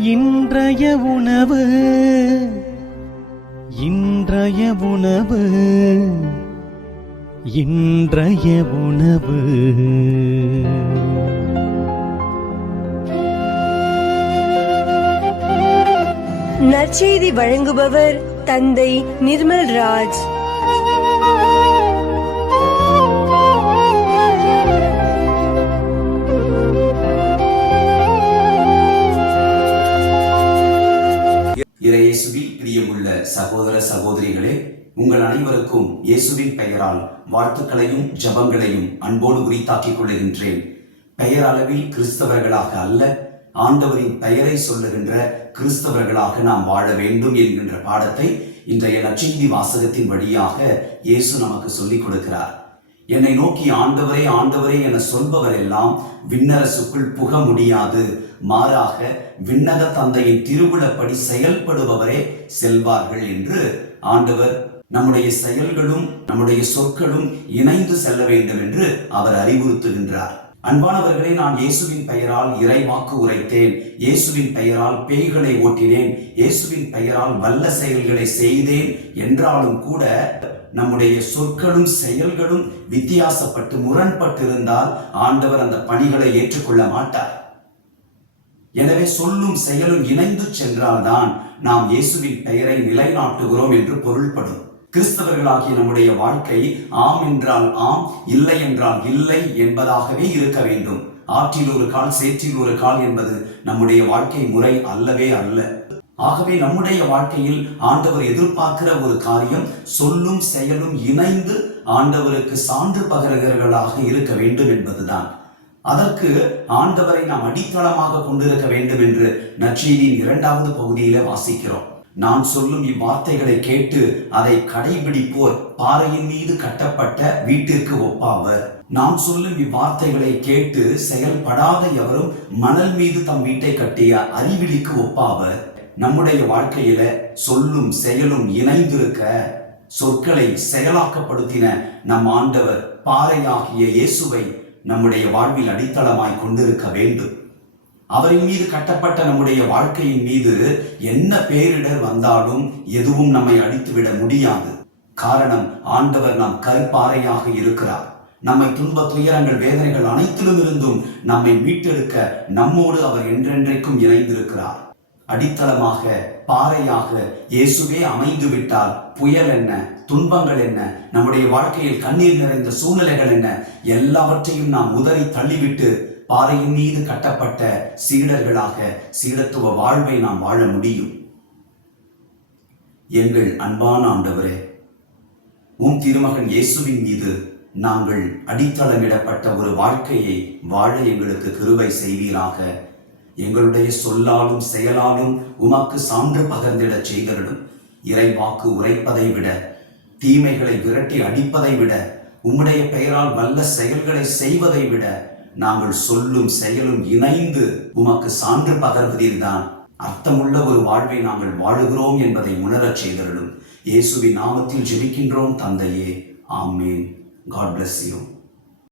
இன்றைய உணவு இன்றைய உணவு இன்றைய உணவு. நற்செய்தி வழங்குபவர் தந்தை நிர்மல் ராஜ். இயேசுவில் பிரியமுள்ள சகோதர சகோதரிகளே, உங்கள் அனைவருக்கும் இயேசுவின் பெயரால் வாழ்த்துக்களையும் ஜபங்களையும் அன்போடு உரித்தாக்கிக் கொள்ளுகின்றேன். பெயரளவில் கிறிஸ்தவர்களாக அல்ல, ஆண்டவரின் பெயரை சொல்லுகின்ற கிறிஸ்தவர்களாக நாம் வாழ வேண்டும் என்கின்ற பாடத்தை இன்றைய நற்செய்தி வாசகத்தின் வழியாக இயேசு நமக்கு சொல்லிக் கொடுக்கிறார். என்னை நோக்கி ஆண்டவரே ஆண்டவரே என சொல்பவர் எல்லாம் விண்ணரசுக்குள் புக முடியாது, மாறாக விண்ணக தந்தையின் திருவுளப்படி செயல்படுபவரே செல்வார்கள் என்று ஆண்டவர் நம்முடைய செயல்களும் நம்முடைய சொற்களும் இணைந்து செல்ல வேண்டும் என்று அவர் அறிவுறுத்துகின்றார். அன்பானவர்களே, நான் இயேசுவின் பெயரால் இறைவாக்கு உரைத்தேன், இயேசுவின் பெயரால் பேய்களை ஓட்டினேன், இயேசுவின் பெயரால் வல்ல செயல்களை செய்தேன் என்றாலும் கூட நம்முடைய சொற்களும் செயல்களும் வித்தியாசப்பட்டு முரண்பட்டிருந்தால் ஆண்டவர் அந்த பணிகளை ஏற்றுக்கொள்ள மாட்டார். எனவே சொல்லும் செயலும் இணைந்து சென்றால்தான் நாம் இயேசுவின் பெயரை நிலைநாட்டுகிறோம் என்று பொருள்படும். கிறிஸ்தவர்களாகிய நம்முடைய வாழ்க்கை ஆம் என்றால் ஆம், இல்லை என்றால் இல்லை என்பதாகவே இருக்க வேண்டும். ஆற்றில் ஒரு கால் சேற்றில் ஒரு கால் என்பது நம்முடைய வாழ்க்கை முறை அல்லவே அல்ல. ஆகவே நம்முடைய வாழ்க்கையில் ஆண்டவர் எதிர்பார்க்கிற ஒரு காரியம் சொல்லும் செயலும் இணைந்து ஆண்டவருக்கு சான்று பகருகிறவர்களாக இருக்க வேண்டும் என்பதுதான். அதற்கு ஆண்டவரை நாம் அடித்தளமாக கொண்டிருக்க வேண்டும் என்று நற்செய்தியின் 2வது பகுதியில வாசிக்கிறோம். நான் சொல்லும் இவ்வார்த்தைகளை கேட்டு அதை கடைபிடிப்போர் பாறையின் மீது கட்டப்பட்ட வீட்டிற்கு ஒப்பாவர். நான் சொல்லும் இவ்வார்த்தைகளை கேட்டு செயல்படாத எவரும் மணல் மீது தம் வீட்டை கட்டிய அறிவிலிக்கு ஒப்பாவர். நம்முடைய வாழ்க்கையில சொல்லும் செயலும் இணைந்திருக்க, சொற்களை செயலாக்கப்படுத்தின நம் ஆண்டவர் பாறையாகிய இயேசுவை நம்முடைய வாழ்வில் அடித்தளமாய் கொண்டிருக்க வேண்டும். அவரின் மீது கட்டப்பட்ட நம்முடைய வாழ்க்கையின் மீது என்ன பேரிடர் வந்தாலும் எதுவும் நம்மை அடித்துவிட முடியாது. காரணம், ஆண்டவர் நாம் கற்பாறையாக இருக்கிறார். நம்மை துன்ப துயரங்கள் வேதனைகள் அனைத்திலும் இருந்தும் நம்மை மீட்டெடுக்க நம்மோடு அவர் என்றென்றைக்கும் இணைந்திருக்கிறார். அடித்தளமாக பாறையாக இயேசுவே அமைந்து விட்டால் புயல் என்ன, துன்பங்கள் என்ன, நம்முடைய வாழ்க்கையில் கண்ணீர் நிறைந்த சூழ்நிலைகள் என்ன, எல்லாவற்றையும் நாம் உதறி தள்ளிவிட்டு பாறையின் மீது கட்டப்பட்ட சீடர்களாக சீடத்துவ வாழ்வை நாம் வாழ முடியும். எங்கள் அன்பான ஆண்டவரே, உம் திருமகன் இயேசுவின் மீது நாங்கள் அடித்தளமிடப்பட்ட ஒரு வாழ்க்கையை வாழ எங்களுக்கு கிருபை செய்வீராக. எங்களுடைய சொல்லாலும் செயலாலும் உமக்கு சான்று பகர்ந்திட செய்தருளும். இறைவாக்கு உரைப்பதை விட, தீமைகளை விரட்டி அடிப்பதை விட, உம்முடைய பெயரால் வல்ல செயல்களை செய்வதை விட நாங்கள் சொல்லும் செயலும் இணைந்து உமக்கு சான்று பகர்வதில்தான் அர்த்தமுள்ள ஒரு வாழ்வை நாங்கள் வாழுகிறோம் என்பதை உணரச் செய்தருளும். இயேசுவின் நாமத்தில் ஜெபிக்கின்றோம் தந்தையே, ஆமேன். God bless you.